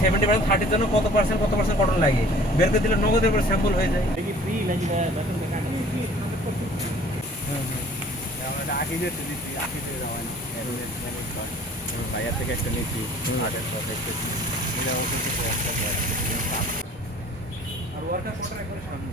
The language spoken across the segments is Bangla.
সেভেন্টি পার্সেন্ট থার্টির জন্য কত পার্সেন্ট কত পার্সেন্ট কটন লাগে? বের করে দিলে নগদের উপরে স্যাম্পল হয়ে যায়। নাকি আগে যেতে দিচ্ছি আগে দিয়ে যাওয়ান ভাইয়ার থেকে একটা নিচ্ছি আগের আর ওয়ার্কার কোটার একবারে সামনে।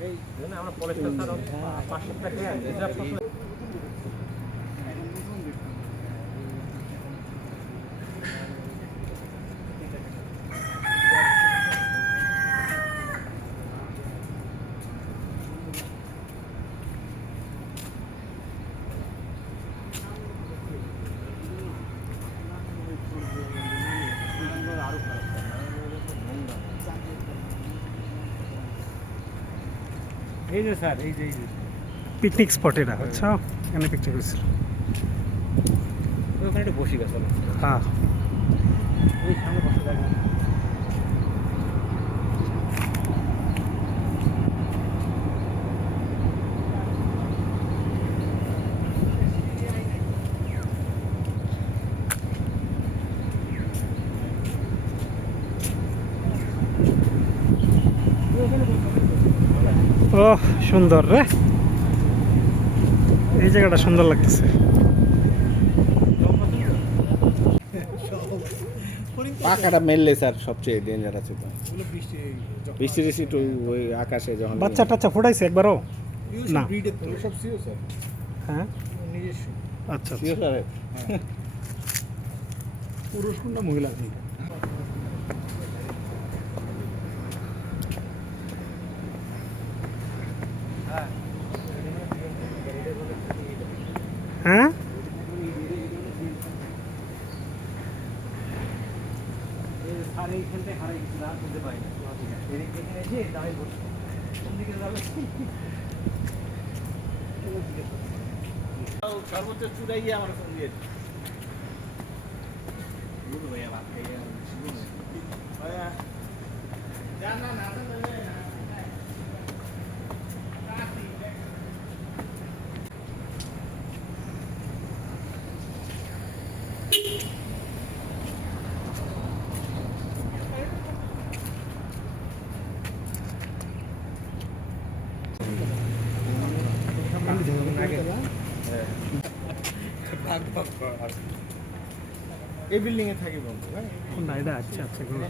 এই জন্য আমরা পলিস্টার ছাড়া পাঁচশো টাকা এই যে স্যার এই যে এই যে। পিকনিক স্পট এটা আচ্ছা। এখানে পিকনিক হয়েছিল ওখানে একটু বসি গেছে হ্যাঁ। এই সামনে বসে থাকবে ও সুন্দর রে। এই জায়গাটা সুন্দর লাগতেছে। পাকাটা মেললে স্যার সবচেয়ে ডেঞ্জার আছে তো। বৃষ্টি টিষ্টি ওই আকাশে যখন বাচ্চা টাচ্চা ফুটাইছে একবারও? না। স্যার হ্যাঁ? আচ্ছা সিও আচ্ছা। পুরুষ কোনটা মহিলা কি হ্যাঁ স্যার এইখানটায় হারাই গেছিল আর বুঝতে পারি না এখানে এসে দাঁড়িয়ে বসে কোন দিকে যাবে সর্বোচ্চ চুড়াই আমার ফোন দিয়েছে বুঝো ভাইয়া ভাত খাইয়ে আর শুনুন ভাইয়া না না না এই বিল্ডিং এ থাকি বন্ধু হ্যাঁ? না এটা আচ্ছা আচ্ছা গুড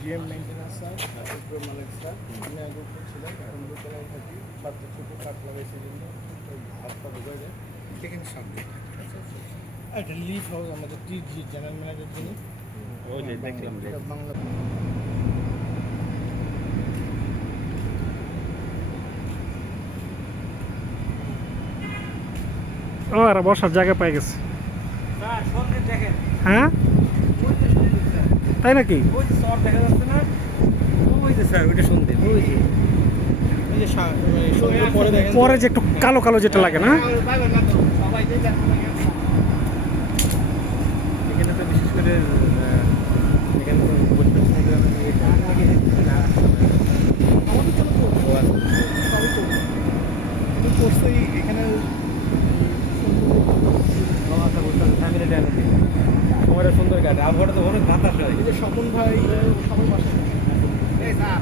জিএম মেনটেন্যান্স স্যার উপরে মালিক স্যার আমি আগে ছিলাম এখন দোতলায় থাকি। বাচ্চা ছোটো কাঠ লাগাইছে জন্য ওই হাতটা ঢুকে যায়। সেখানে সামনে একটা লিভ হাউস আমাদের টি জি জেনারেল ম্যানেজার যিনি। ও যে দেখলাম। বাংলা ও আর বসার জায়গা পাই গেছে। স্যার সন্ধ্যে দেখেন। হ্যাঁ? তাই নাকি? পরে পরে যে একটু কালো কালো যেটা লাগে না? এখানে তো বিশেষ করে এখানে কাটে আবহাওয়াটা তো অনেক বাতাস হয়। এই যে স্বপন ভাই স্বপন বাসা এই স্যার